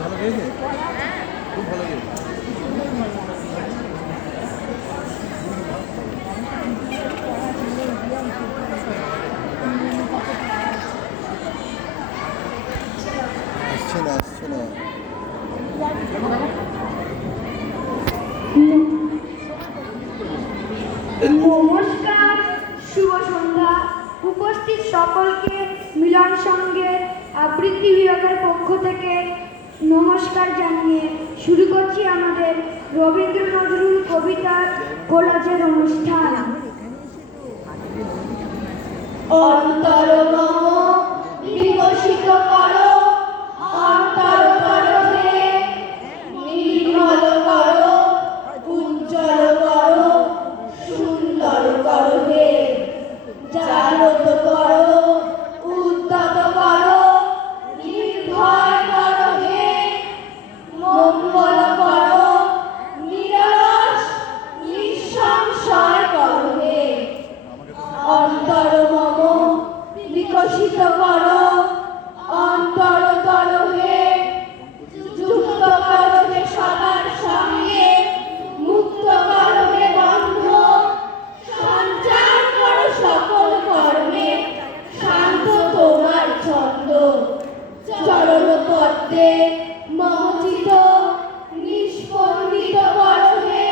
ভালো গেয়েছে, খুব ভালো গেয়েছে। আসছে না, আসছে না। নমস্কার, শুভ সন্ধ্যা। উপস্থিত সকলকে মিলন সঙ্গের আবৃত্তি বিভাগের পক্ষ থেকে নমস্কার জানিয়ে শুরু করছি আমাদের রবীন্দ্র নজরুল কবিতার কোলাজের অনুষ্ঠান। অন্তর মম বিকশিত করো, অন্তর করো হে নির্মল করো, উজ্জ্বল করো, সুন্দর করো হে জাগ্রত করো, উদ্যত করো, নির্ভয় করো হে মঙ্গল করো, নিরলস নিঃসংশয় করো হে। অন্তর মম বিকশিত করো, অন্তর করো হে যুক্ত করো হে সবার সঙ্গে, মুক্ত করো হে বন্ধ, সঞ্চার করো সকল কর্মে শান্ত তোমার ছন্দ। চরণ পদ্মে মমচিত নিষ্পন্দিত করো হে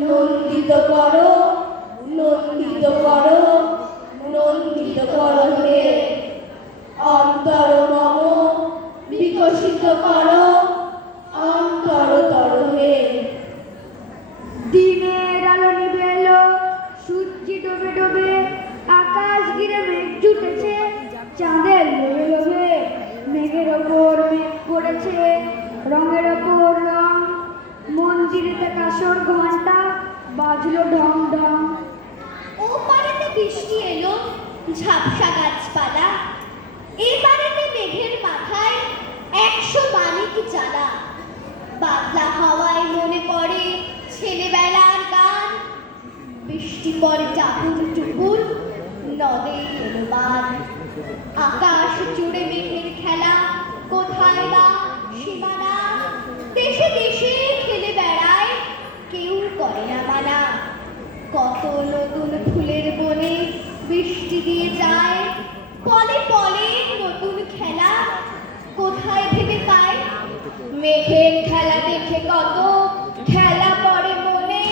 নন্দিত করো, নন্দিত করো, নন্দিত করো হে। অন্তর মম বিকশিত করো, অন্তর করো হে। দিনের আলো নিভে এলো, সূর্যি ডোবে ডোবে, আকাশ ঘিরে মেঘ জুটেছে, চাঁদের লোভে লোভে মেঘের ওপর মেঘ পড়েছে, রঙের ওপর রং। মন্দিরেতে কাসর ঘন্টা বাজলো ঢং ঢং। ও পারেতে বৃষ্টি এলো, ঝাপসা গাছপালা, এই পারেতে মেঘের মাথায় 100 মানিক জ্বালা। বাদলা হাওয়ায় মনে পড়ে ছেলেবেলার গান, বৃষ্টি পড়ে টাপুর টুপুর, নদে এলো বান। আকাশ জুড়ে মেঘের খেলা, কোথায় বা সীমানা, দেশে দেশে খেলে বেড়ায়, কেউ করে না মানা। কত নতুন ফুলের বনে বৃষ্টি দিয়ে যায়, পলে পলে নতুন খেলা, কোথায় ভেবে পায়। মেঘের খেলা দেখে কত খেলা পড়ে মনে,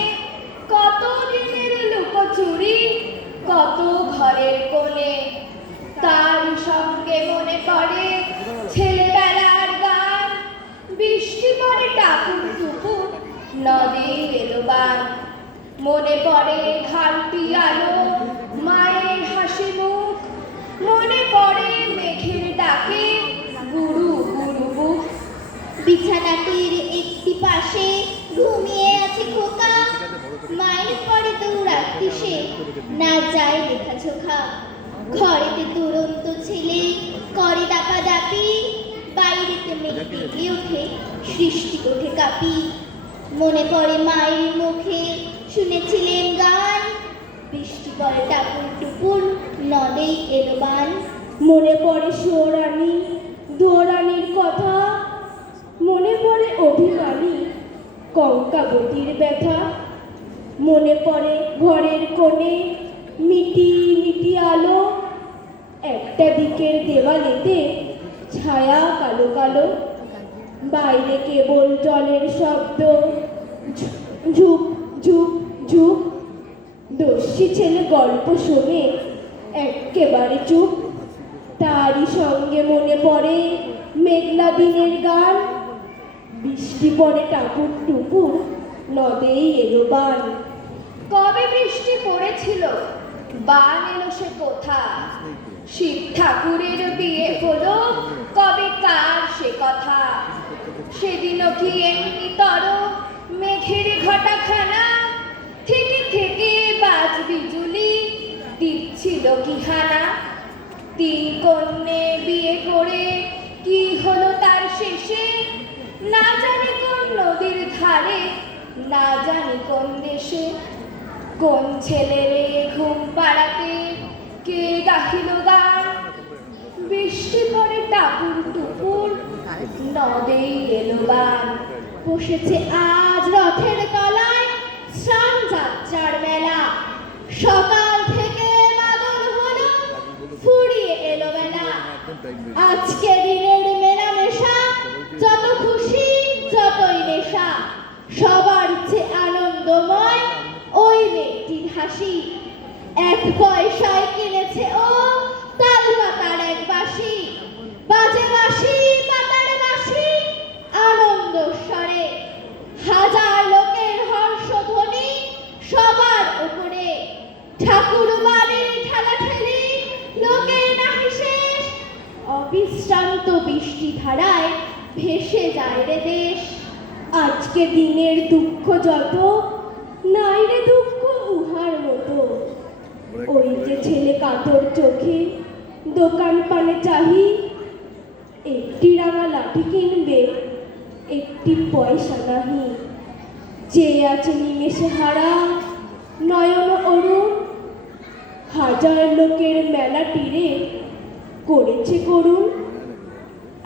কত দিনের লুকোচুরি, কত ঘরের কোণে। তার সঙ্গে মনে পড়ে ছেলেবেলার গান, বৃষ্টি পড়ে টাপুর টুপুর, নদী এলো বান। মনে পড়ে ঘাটতি আলো, মায়ের হাসি মুখ, মনে পড়ে মেঘের ডাকে গুরু গুরু বুক। বিছানাটির একটি পাশে ঘুমিয়ে আছে খোকা, মায়ের পরে দৌড়াতে সে না যায় লেখা চোখা। ঘরেতে দুরন্ত ছেলে করে দাপাদাপি, বাইরেতে মেঘ ডেকে ওঠে, সৃষ্টি ওঠে কাপি। মনে পড়ে মায়ের মুখে শুনেছিলেন গান, বৃষ্টি পড়ে টাপুর টুপুর, নদেই এলো বান। মনে পড়ে সোরানি দোরানির কথা, মনে পড়ে অভিমানী কঙ্কাবতীর ব্যথা। মনে পড়ে ঘরের কোণে মিটি মিটি আলো, একটা দিকের দেওয়ালেতে ছায়া কালো কালো, বাইরে কেবল জলের শব্দ, ঝুপ ঝুপ ঝুপ। দস্যি ছেলে গল্প শোনে একেবারে চুপ, তারই সঙ্গে মনে পড়ে মেঘলা দিনের গান, বৃষ্টি পড়ে টাপুর টুপুর, নদেই এলো বান। কবে বৃষ্টি পড়েছিল, বান এলো সে কোথা, শিব ঠাকুরের বিয়ে হলো, কবে কার সে কথা। সেদিনও কি এমনি তর মেঘের ঘটাখানা, থেকে থেকে বাজ বিজুলি দিচ্ছিল কি হানা। 3 কন্যে বিয়ে করে কি হলো তার শেষে, না জানি কোন নদীর ধারে, না জানি কোন দেশে। কোন ছেলেরে ঘুম পাড়াতে কে গাহিল গান, নদেই এলো বান। বসেছে আজ রথের তলায় স্নান যাত্রার মেলা। সকাল থেকে মাদল হলো, ফুরিয়ে এলো বেলা। আজকে দিনের মেলামেশা, যত খুশি যতই নেশা। সবার ইচ্ছে আনন্দময় ওই মেয়েটির হাসি। 1 পয়সায় কিনেছে ও তাল পাতার এক বাঁশি। বাজে বাঁশি পাতার বাঁশি আনন্দ স্বরে। হাজার লোকের হর্ষধ্বনি সবার উপরে। ঠাকুর বাড়ির ঠেলাঠেলি লোকের নাহি শেষ। অবিশ্রান্ত বৃষ্টি ধারায় ভেসে যায় রে দেশ। আজকে দিনের দুঃখ যত, নাই রে দুঃখ উহার মতো। ওই যে ছেলে কাতর চোখে দোকান পানে চাহি। একটি রাঙা লাঠি কিনবে, একটি পয়সা নাহি। চেয়ে আছে নিমেষে হারা নয়ন অরুণ। হাজার লোকের মেলা তীরে করেছে করুণ।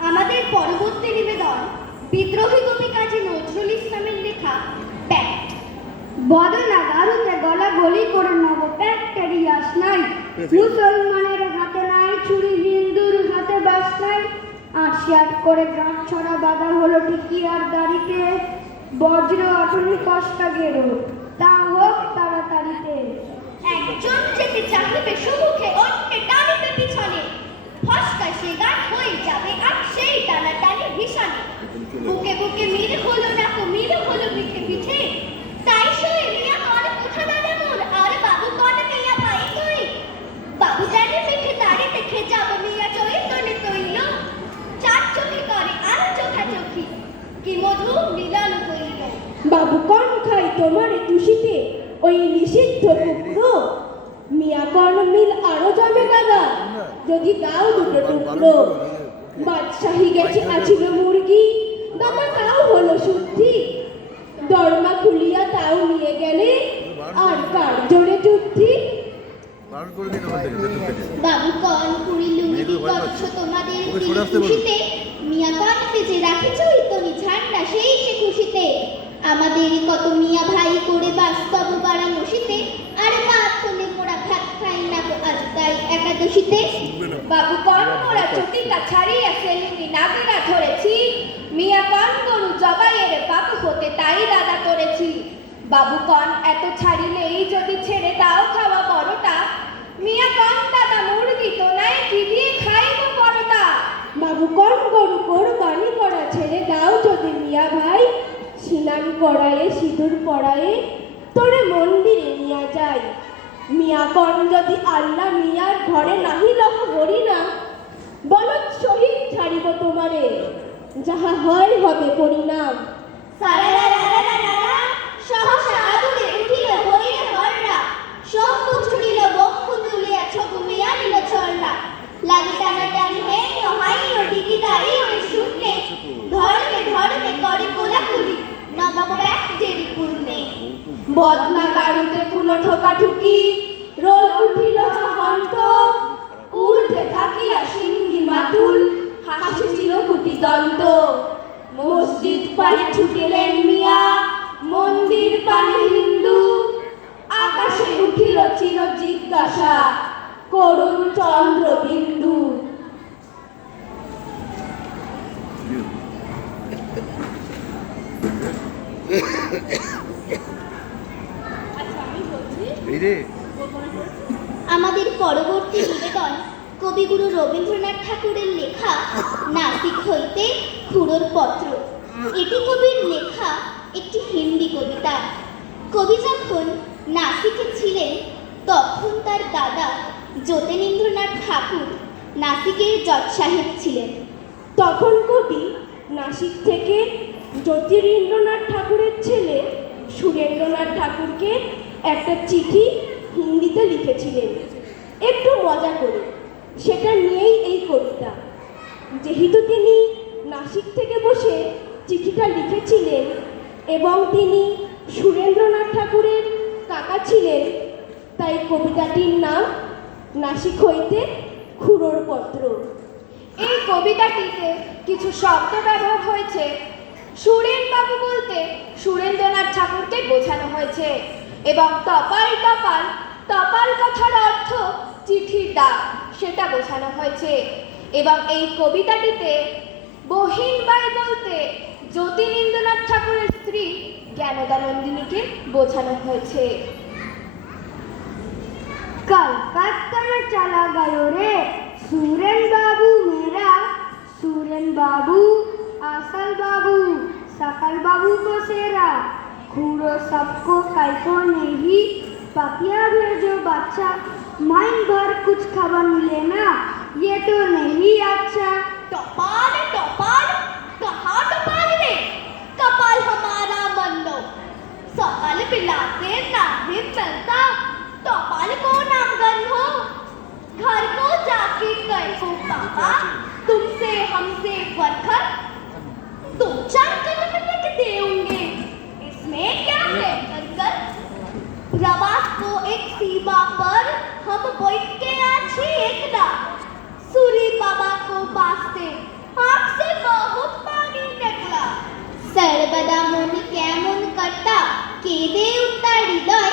আমাদের পরবর্তী নিবেদন বিদ্রোহী কবি কাজী নজরুল ইসলামের লেখা প্যাক্ট। বদনা দারুতে গলা গলি করে নব প্যাক্টের ইয়াস নাই। মুসলমানের হাতে নাই ছুরি, হিন্দুর হাতে বাস নাই। ৮ করে গাঁট ছড়া বাঁধা হলো টিকিয়ার দাড়িতে। বজ্র আটুনি কষ্টা গেরো, তা হোক তাড়াতাড়িতে। একজন যেতে চাহিবে সম্মুখে, অন্যে টানিবে পিছনে। ফসকা সে গান হয়ে যাবে আর সেই টানাটানি ভীষণে। বুকে বুকে মিল হলো না কো, মিল হলো পিঠে পিঠে। তাই সয়ে মিয়া কর কোথা দাদা মোর, আর বাবু কর মিয়া ভাই তুই। বাবু জানে পিঠে দাঁড়ি দেখে যাব মিয়া চৈতনে তৈল। 4 চোখে করে আর চোখাচোখি, কি মধু মিলন হইল। বাবু কন খাই তোমারে তুষিতে, ওই নিষিদ্ধ টুকরো। মিয়া কর্ণ মিল আরো জমে গাদা, যদি দাও দুটো টুকরো। বাদশাহী গেছে আছিল মুরগি, দাদা তাও হলো শুদ্ধি। দরমা খুলিয়া তাও নিয়ে গেলে, আর কার জোরে যুদ্ধি। বারণ করে দিন ওখান থেকে, ভেতর থেকে। বাবু কন কুড়ি লুঙ্গি কচ্ছ তোমাদের খুশিতে। মিয়া কন পেজে রাখে চৈতনি ঝান্ডা সেই সে খুশিতে। আমাদের কত মিয়া ভাই করে বাস্তব পাড়া মসিতে। আরে বাপ হলে মোরা ভাত খাই না গো আজ তাই একাদশীতে। বাবু কন মোরা চটিকা ছাড়িয়া সেলিনি নাবিনা ধরেছি। মিয়া কন গরু জবাইয়ের বাপ হতে তাই দাদা করেছি। বাবু কন এত ছাড়িলেই যদি ছেড়ে দাও খাওয়া বড়টা। মিয়া কন দাদা মুরগি তো নাই, কি দিয়ে খাইব বড়টা। বাবু কন গরু কোরবানি করা ছেড়ে দাও যদি মিয়া ভাই। স্নান করায়ে সিঁদুর পরায়ে তোরে মন্দিরে নিয়া যাই। মিয়া কন যদি আল্লাহ মিয়ার ঘরে নাহি লহ হরি না, বলত শহীদ ছাড়িব তোমারে, যাহা হয় হবে পরিণাম। সারারারারারারা, সহসা আগুনে উঠিল হইল হররা। শঙ্খ ছুড়িল বঙ্কু তুলিয়া ছবু মিয়া নিল ছড়রা। লাগি টানাটানি হেই ও হাই ও ডিগি দাঁড়ি ওই শুনলে। ধরবে ধরবে করে কোলাকুলি, নবাব ব্যাকটেরি পূর্ণে। বদনা গাড়িতে পুনঃ ঠোকাঠুকি, রোল উঠিল হন্ত। উর্ধে থাকিয়া সিংহী মাতুল, হাসিছিল কুটি দন্ত। মসজিদ পানে ছুটিলেন মিয়া, মন্দির পানে হিন্দু। আকাশে উঠিল চির জিজ্ঞাসা, করুণ চন্দ্রবিন্দু। এই রে আমাদের পরবর্তী নিবেদন কবিগুরু রবীন্দ্রনাথ ঠাকুরের লেখা নাসিক হইতে খুড়োর পত্র। এটি কবির লেখা একটি হিন্দি কবিতা। কবি যখন নাসিকে ছিলেন তখন তার দাদা যতীন্দ্রনাথ ঠাকুর নাসিকের জজ সাহেব ছিলেন। তখন কবি নাসিক থেকে জ্যোতিরিন্দ্রনাথ ঠাকুরের ছেলে সুরেন্দ্রনাথ ঠাকুরকে একটা চিঠি হিন্দিতে লিখেছিলেন, একটু মজা করে। সেটা নিয়েই এই কবিতা। যেহেতু তিনি নাসিক থেকে বসে চিঠিটা লিখেছিলেন এবং তিনি সুরেন্দ্রনাথ ঠাকুরের কাকা ছিলেন, তাই কবিতাটির নাম নাসিক হইতে খুড়োর পত্র। এই কবিতাটিতে কিছু শব্দ ব্যবহার হয়েছে। সুরেন বাবু বলতে সুরেন্দ্রনাথ ঠাকুরকে বোঝানো হয়েছে এবং টপাল টপাল টপাল কথার অর্থ চিঠির ডাক, সেটা বোঝানো হয়েছে। এবং এই কবিতাটিতে বহিনবাই বলতে জ্যোতিরিন্দ্রনাথ ঠাকুরের স্ত্রী জ্ঞানদানন্দিনীকে বোঝানো হয়েছে। कल पत्थर चला गयो रे सूरन बाबू मेरा, सूरन बाबू आसल बाबू सकल बाबू को सेरा, खूरो सबको काइको नहीं, पपिया भेजो बच्चा, माइन भर कुछ खबर मिले ना, ये तो नहीं अच्छा। टपाल टपाल कहाँ टपाल रे, कपाल हमारा बंदो, सकल पिलाते नहीं चलता, टपाल को नामगन हो, घर को जाके कहो पापा, तुमसे हमसे वर्कर, तुम 4 कलम लिख देंगे, इसमें क्या है कर रवास को एक सीमा पर हम बैठ के आछी एकदा, सूरी बाबा को पासते आँख से बहुत पानी निकला, सर्वदा मन केमन करता, केदे उठता हृदय,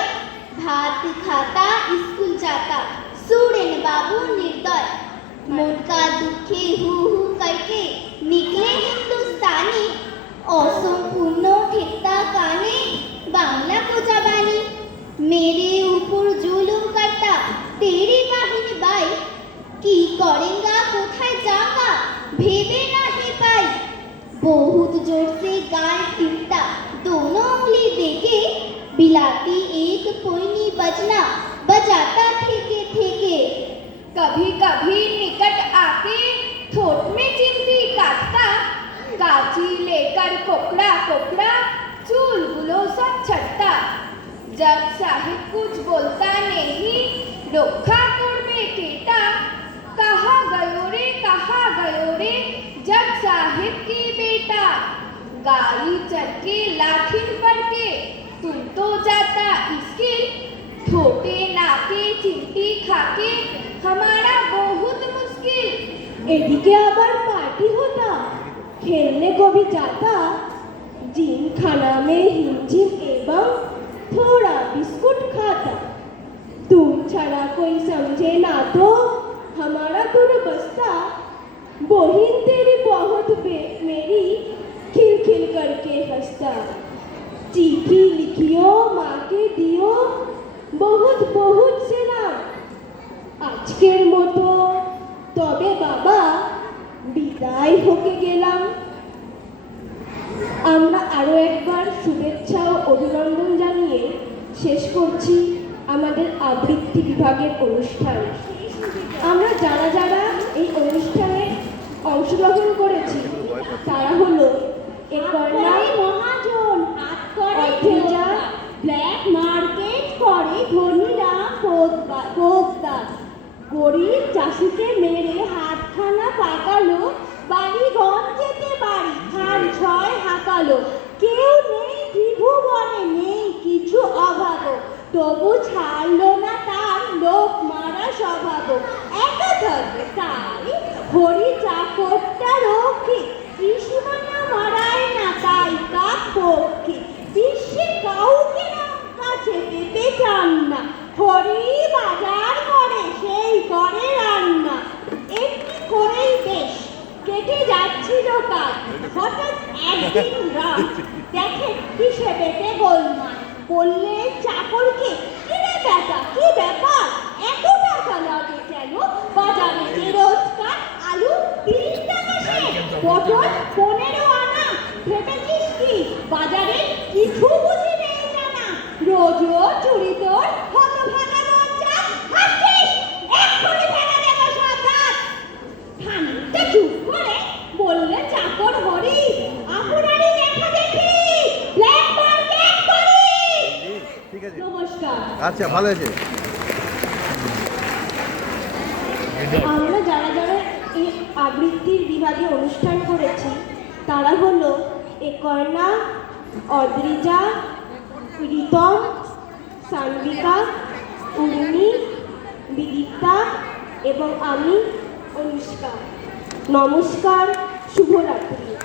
भात खाता स्कूल जाता, सूरन बाबू निर्दय, मन का दुखे हु करके निकले हिंदुस्तानी, असंपूर्ण ठेकता काने बांग्ला को जबानी, मेरे ऊपर जुलुम करता तेरी बाहिनी बाई, की करेंगा कोथाय जागा भेबे नहीं पाई, बहुत जोर से गाल टिपता दोनों उंगली देके, बिलाती एक पोइनी बजना बजाता ठेके ठेके, कभी कभी निकट आके ठोट में चिमटी काटता, काची लेकर कोकड़ा कोकड़ा चूलगुलो सब छटता, जब साहिब कुछ बोलता नहीं रोखा करबे केटा, कहाँ गयो रे जग साहिब की बेटा, गाड़ी चढ़ के लाठिन पर के तुम तो जाता स्किल, ठोटे नाके चिमटी खाके हमारा बहुत मुश्किल। एदिके आबार पार्टी होता, खेलने को भी जाता, जिम खाना में हिमजिम एवं थोड़ा बिस्कुट खाता, तुम छड़ा कोई समझे ना तो हमारा दुर्बस्ता, बहिन तेरी बहुत मेरी खिल खिल करके हंसता, चिट्ठी लिखियो माँ के दियो बहुत बहुत से नाम, আজকের মতো তবে বাবা বিদায় হতে গেলাম। আমরা আরো একবার শুভেচ্ছা ও অভিনন্দন জানিয়ে শেষ করছি আমাদের আবৃত্তি বিভাগের অনুষ্ঠান। আমরা যারা যারা এই অনুষ্ঠানে অংশগ্রহণ করেছি তারা হলো মহাজন, অর্থেজা, ব্ল্যাক মার্কেট করে ধনীরা খোঁজদার, গরিব চাষিকে মেরে হাতখানা পাকালো, বাড়ি যেতে বাড়ি খান ছয় হাঁকালো, কেউ নেই ত্রিভুবনে নেই কিছু অভাব, তবু ছাড়লো না তার লোক মারা স্বভাব, একা থাকে তাই হরি চাকরটা রক্ষী, ত্রিসীমানা মারায় না তাই কাক পক্ষী, বিশ্বে কাউকে না কাছে পেতে চান না, হরি বাজার করে সেই করে রান্না, একটি করেই বেশ কেটে যাচ্ছিল কাজ, হঠাৎ একদিন রাত দেখে কিসে পেটে গোলমাল, বললে চাকরকে কিরে বেটা কি ব্যাপার, এত টাকা লাগে কেন, বাজারে রোজকার আলু 30 টাকা শেষ, পটল 15 আনা, ভেবেছিস কি বাজারে কিছু বুঝি নেই জানা, রোজ রোজ চুরি তোর হতভাগা লজ্জা, হাসছিস এক্ষুনি ফেলে দেবো সব দাঁত। খানিকটা চুপ করে বললে চাকর হরি, আপনারই দেখা দেখি ব্ল্যাক মার্কেট করি। ঠিক আছে, নমস্কার। আচ্ছা ভালো আছে। আমরা যারা যারা এই আবৃত্তির বিভাগে অনুষ্ঠান করেছি তারা হলো একর্ণা, অদ্রিজা, রিতম, সানবিকা, উর্মি, বিদিতা এবং আমি অনুষ্কা। নমস্কার, শুভরাত্রি।